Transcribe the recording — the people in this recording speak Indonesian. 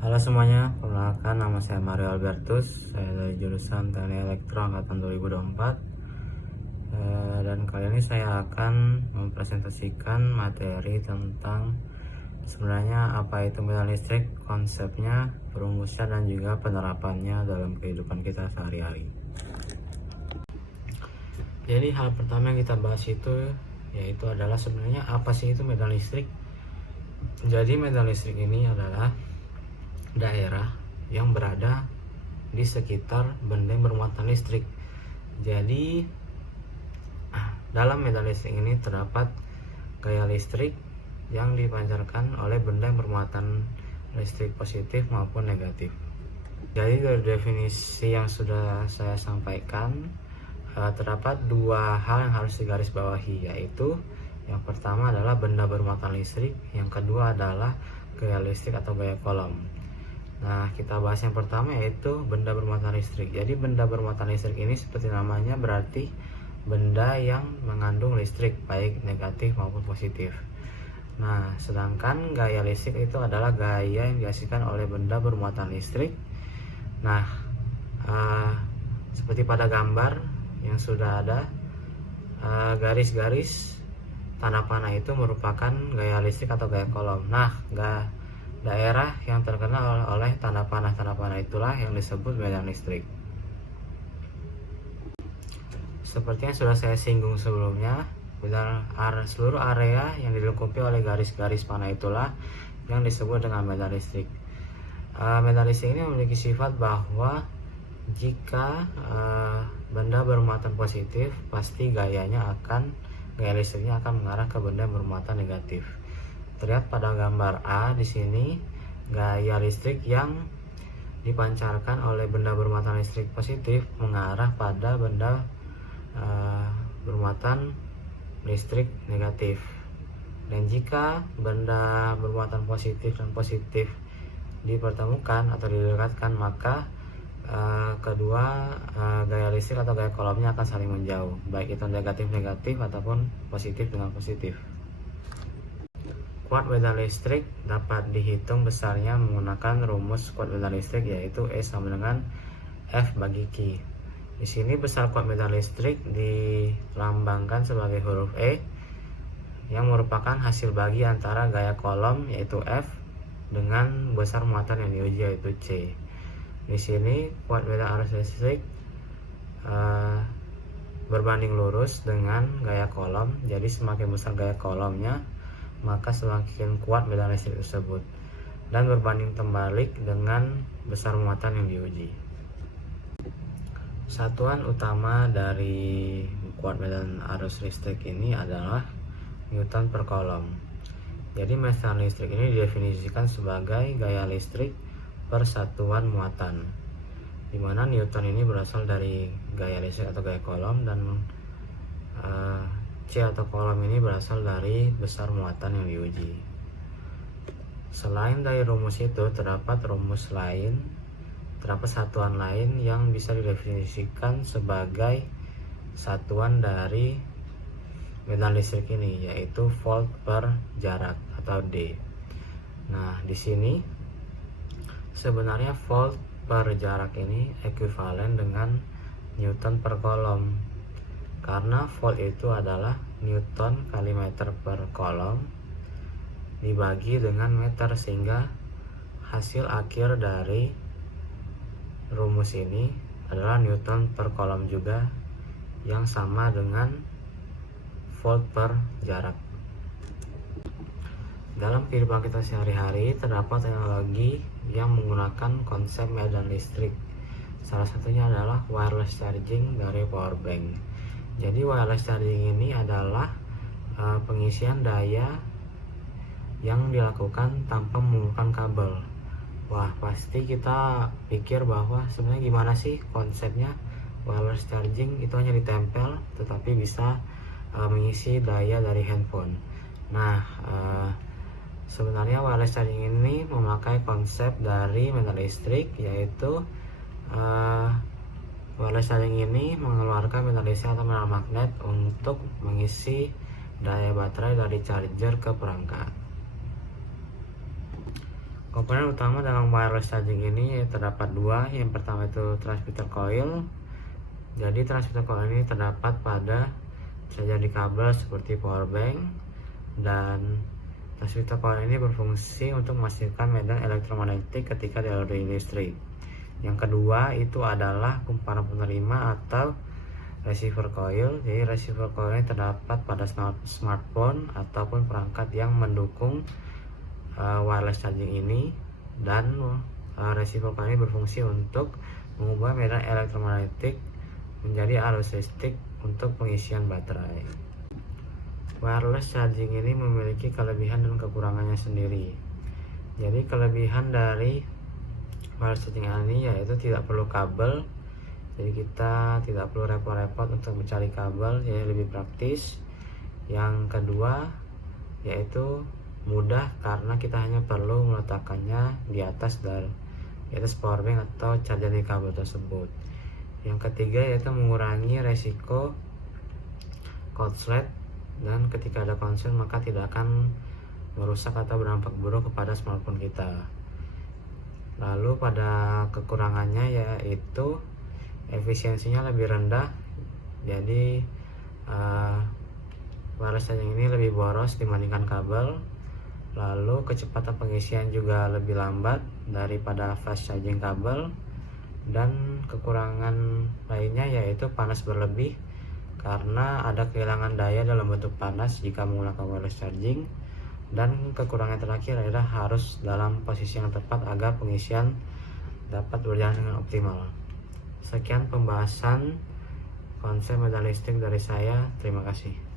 Halo semuanya, perkenalkan nama saya Mario Albertus. Saya dari jurusan Teknik Elektro angkatan 2024. Dan kali ini saya akan mempresentasikan materi tentang sebenarnya apa itu medan listrik, konsepnya, perumusnya, dan juga penerapannya dalam kehidupan kita sehari-hari. Jadi hal pertama yang kita bahas itu yaitu adalah sebenarnya apa sih itu medan listrik. Jadi medan listrik ini adalah daerah yang berada di sekitar benda yang bermuatan listrik. Jadi dalam medan listrik ini terdapat gaya listrik yang dipancarkan oleh benda yang bermuatan listrik positif maupun negatif. Jadi dari definisi yang sudah saya sampaikan, terdapat dua hal yang harus digarisbawahi, yaitu yang pertama adalah benda bermuatan listrik, yang kedua adalah gaya listrik atau gaya kolom. Nah, kita bahas yang pertama yaitu benda bermuatan listrik. Jadi benda bermuatan listrik ini seperti namanya berarti benda yang mengandung listrik baik negatif maupun positif. Nah, sedangkan gaya listrik itu adalah gaya yang dihasilkan oleh benda bermuatan listrik. Nah, seperti pada gambar yang sudah ada, garis-garis tanda panah itu merupakan gaya listrik atau gaya kolom. Nah, daerah yang terkena oleh tanda panah itulah yang disebut medan listrik. Seperti yang sudah saya singgung sebelumnya, seluruh area yang dilengkapi oleh garis-garis panah itulah yang disebut dengan medan listrik. Medan listrik ini memiliki sifat bahwa jika benda bermuatan positif, pasti gaya listriknya akan mengarah ke benda bermuatan negatif. Terlihat pada gambar A di sini, gaya listrik yang dipancarkan oleh benda bermuatan listrik positif mengarah pada benda bermuatan listrik negatif. Dan jika benda bermuatan positif dan positif dipertemukan atau didekatkan, maka kedua gaya listrik atau gaya kolomnya akan saling menjauh, baik itu negatif-negatif ataupun positif dengan positif. Kuat medan listrik dapat dihitung besarnya menggunakan rumus kuat medan listrik, yaitu E sama dengan F bagi Q. Di sini besar kuat medan listrik dilambangkan sebagai huruf E yang merupakan hasil bagi antara gaya kolom yaitu F dengan besar muatan yang diuji yaitu C. Di sini kuat medan arus listrik berbanding lurus dengan gaya kolom. Jadi semakin besar gaya kolomnya, maka semakin kuat medan listrik tersebut, dan berbanding terbalik dengan besar muatan yang diuji. Satuan utama dari kuat medan arus listrik ini adalah Newton per kolom. Jadi medan listrik ini didefinisikan sebagai gaya listrik per satuan muatan, di mana Newton ini berasal dari gaya listrik atau gaya kolom, dan C atau kolom ini berasal dari besar muatan yang diuji. Selain dari rumus itu, terdapat satuan lain yang bisa didefinisikan sebagai satuan dari medan listrik ini, yaitu volt per jarak atau D. Nah, di sini sebenarnya volt per jarak ini ekuivalen dengan Newton per kolom, karena volt itu adalah Newton kali meter per kolom dibagi dengan meter, sehingga hasil akhir dari rumus ini adalah Newton per kolom juga, yang sama dengan volt per jarak. Dalam kehidupan kita sehari-hari terdapat teknologi yang menggunakan konsep medan listrik. Salah satunya adalah wireless charging dari power bank. Jadi wireless charging ini adalah pengisian daya yang dilakukan tanpa menggunakan kabel. Wah, pasti kita pikir bahwa sebenarnya gimana sih konsepnya wireless charging, itu hanya ditempel tetapi bisa mengisi daya dari handphone. Nah, sebenarnya wireless charging ini memakai konsep dari medan listrik, yaitu wireless charging ini mengeluarkan medan listrik atau medan magnet untuk mengisi daya baterai dari charger ke perangkat. Komponen utama dalam wireless charging ini terdapat dua. Yang pertama itu transmitter coil. Jadi transmitter coil ini terdapat pada saja di kabel seperti power bank, dan transmitter coil ini berfungsi untuk memastikan medan elektromagnetik ketika dialiri listrik. Yang kedua itu adalah kumparan penerima atau receiver coil. Jadi receiver coil ini terdapat pada smartphone ataupun perangkat yang mendukung wireless charging ini, dan receiver coil ini berfungsi untuk mengubah medan elektromagnetik menjadi arus listrik untuk pengisian baterai. Wireless charging ini memiliki kelebihan dan kekurangannya sendiri. Jadi kelebihan dari wireless charging ini yaitu tidak perlu kabel. Jadi kita tidak perlu repot-repot untuk mencari kabel, jadi lebih praktis. Yang kedua yaitu mudah karena kita hanya perlu meletakkannya di atas power bank atau charger di kabel tersebut. Yang ketiga yaitu mengurangi resiko korslet, dan ketika ada korslet maka tidak akan merusak atau berdampak buruk kepada smartphone kita. Lalu pada kekurangannya yaitu efisiensinya lebih rendah. Jadi wireless charging ini lebih boros dibandingkan kabel. Lalu kecepatan pengisian juga lebih lambat daripada fast charging kabel. Dan kekurangan lainnya yaitu panas berlebih, karena ada kehilangan daya dalam bentuk panas jika menggunakan wireless charging. Dan kekurangan terakhir adalah harus dalam posisi yang tepat agar pengisian dapat berjalan dengan optimal. Sekian pembahasan konsep medan listrik dari saya. Terima kasih.